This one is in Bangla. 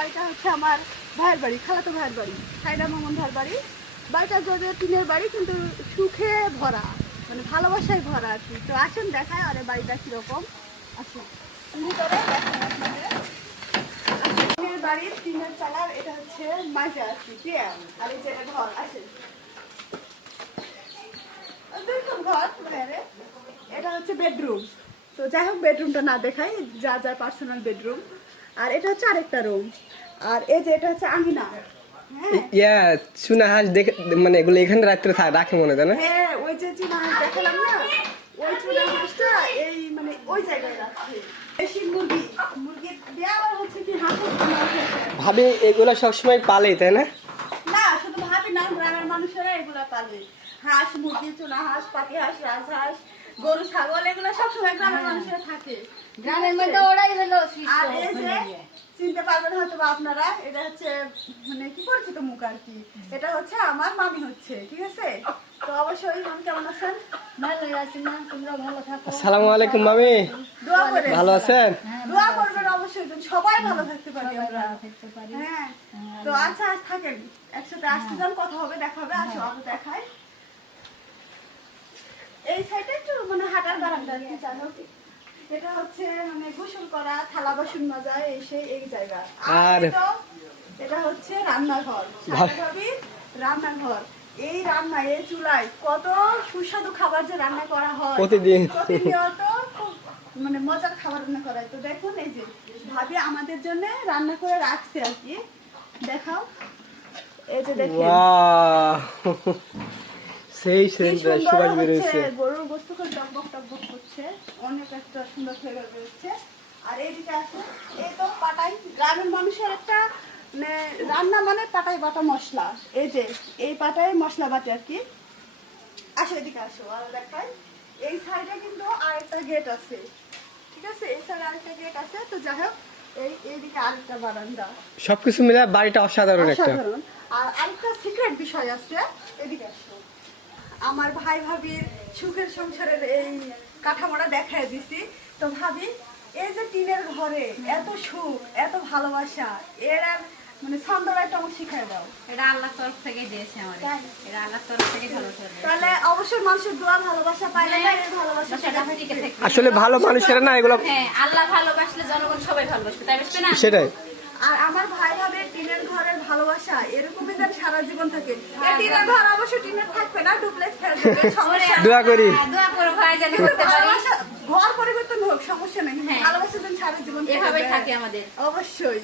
বাড়িটা হচ্ছে আমার ভাইয়ের বাড়ি, খালাতো ভাইয়ের বাড়ি সাইডা মোহাম্মদ ভাইয়ের বাড়ি। বাড়িটা যদিও টিনের বাড়ি, কিন্তু সুখে ভরা মানে ভালোবাসায় ভরা আর কি। তো আসেন দেখায়, আরে বাড়িটা কীরকম। আসুন। ভিতরে। টিনের চালার এটা হচ্ছে যে ঘর ঘর বাইরে এটা হচ্ছে বেডরুম তো যাই হোক বেডরুমটা না দেখাই, যা যার পার্সোনাল বেডরুম আর এটা হচ্ছে আরেকটা রুম আর এই যে এটা হচ্ছে আঙিনা। হ্যাঁ। ইয়া চুনা হাঁস দেখে মানে এগুলো এখানে রাত্রে রাখে মনে তাই না? হ্যাঁ ওই যে চুনা হাঁস দেখালাম না? ওই চুনা হাঁসটা এই মানে ওই জায়গায় রাখছে দেশি মুরগি। মুরগি দেওয়া হচ্ছে কি হাঁস ভাবি এগুলো সবসময় পালে তাই না? না শুধু ভাবি না গ্রামের মানুষেরা এগুলা পালে। হাঁস মুরগি চুনা হাঁস পাতি হাঁস রাজহাঁস গরু ছাগল এগুলো সবসময় গ্রামের মানুষেরা থাকে। গ্রামের মধ্যে ওরাই হলো আর এই যে চিনতে পারবেন হয়তো বা আপনারা এটা হচ্ছে মানে কি পরিচিত মুখ আর কি? এটা হচ্ছে আমার মামি হচ্ছে ঠিক আছে? তো অবশ্যই মামি কেমন আছেন? ভালো আছি না তোমরা ভালো থাকো। আসসালামু আলাইকুম মামি। দোয়া করে ভালো আছেন? দোয়া করবেন অবশ্যই যেন সবাই ভালো থাকতে পারি আমরা। হ্যাঁ তো আচ্ছা আজ থাকেন। একসাথে আসতে যান কথা হবে দেখা হবে। আসো আমি দেখাই। এই সাইডে একটু মানে হাঁটার বারান্দা কি জানো এটা হচ্ছে মানে গোসল করা থালা বাসন মাজা এই সেই এই জায়গা। আর এটা হচ্ছে রান্নাঘর। রান্নাঘর। এই রান্না এই চুলায় কত সুস্বাদু খাবার যে রান্না করা হয়। প্রতিদিন। প্রতিনিয়ত মানে মজার খাবার রান্না করা হয়। তো দেখুন এই যে ভাবি আমাদের জন্য রান্না করে রাখছে আর কি। দেখাও। এই যে দেখেন। সেই সুন্দর সুবাস হচ্ছে, বেরোচ্ছে গরুর গোস্ত করে টকবক টকবক করছে অনেক একটা সুন্দর ফ্লেভার বেরোচ্ছে। আর এইদিকে আছে এই তো পাটাই গ্রামের মানুষের একটা মানে রান্না মানে পাটাই বাটা মশলা। এই যে এই পাটাই মশলা বাটে আর কি। আসো এদিকে আসো আর দেখাই। এই সাইডে কিন্তু আরেকটা গেট আছে। ঠিক আছে? এই সাইডে আরেকটা গেট আছে। তো যাই হোক এই এইদিকে আরেকটা বারান্দা। সবকিছু মিলে বাড়িটা অসাধারণ একটা। অসাধারণ। আর আরেকটা সিক্রেট বিষয় আছে। এদিকে আসো। আমার ভাই ভাবির সুখের সংসারের এই কাঠামোটা দেখায় দিছি। তো ভাবি এই যে টিনের ঘরে এত সুখ এত ভালোবাসা এর আর মানে ছন্দটা একটু আমাকে শিখাই দাও। এটা আল্লাহর তরফ থেকে দিয়েছে আমাদের। তাই? এটা আল্লাহর তরফ থেকে তাহলে অবশ্যই মানুষের দোয়া ভালোবাসা পাইলে না এই ভালোবাসা সেটা আসলে ভালো মানুষেরা না এগুলো হ্যাঁ আল্লাহ ভালোবাসলে জনগণ সবাই ভালোবাসবে তাই না? সেটাই। আর আমার ভাই ভাবে টিনের ঘরের ভালোবাসা এরকমই যেন সারা জীবন থাকে। এই টিনের ঘর অবশ্য টিনের থাকবে না ডুপ্লেক্স থাকবে সমস্যা দোয়া করি। হ্যাঁ, দোয়া করো ভাই জানি করতে পারি। ঘর পরিবর্তন হোক সমস্যা নেই হ্যাঁ। ভালোবাসা যেন সারা জীবন এভাবেই থাকে আমাদের। অবশ্যই।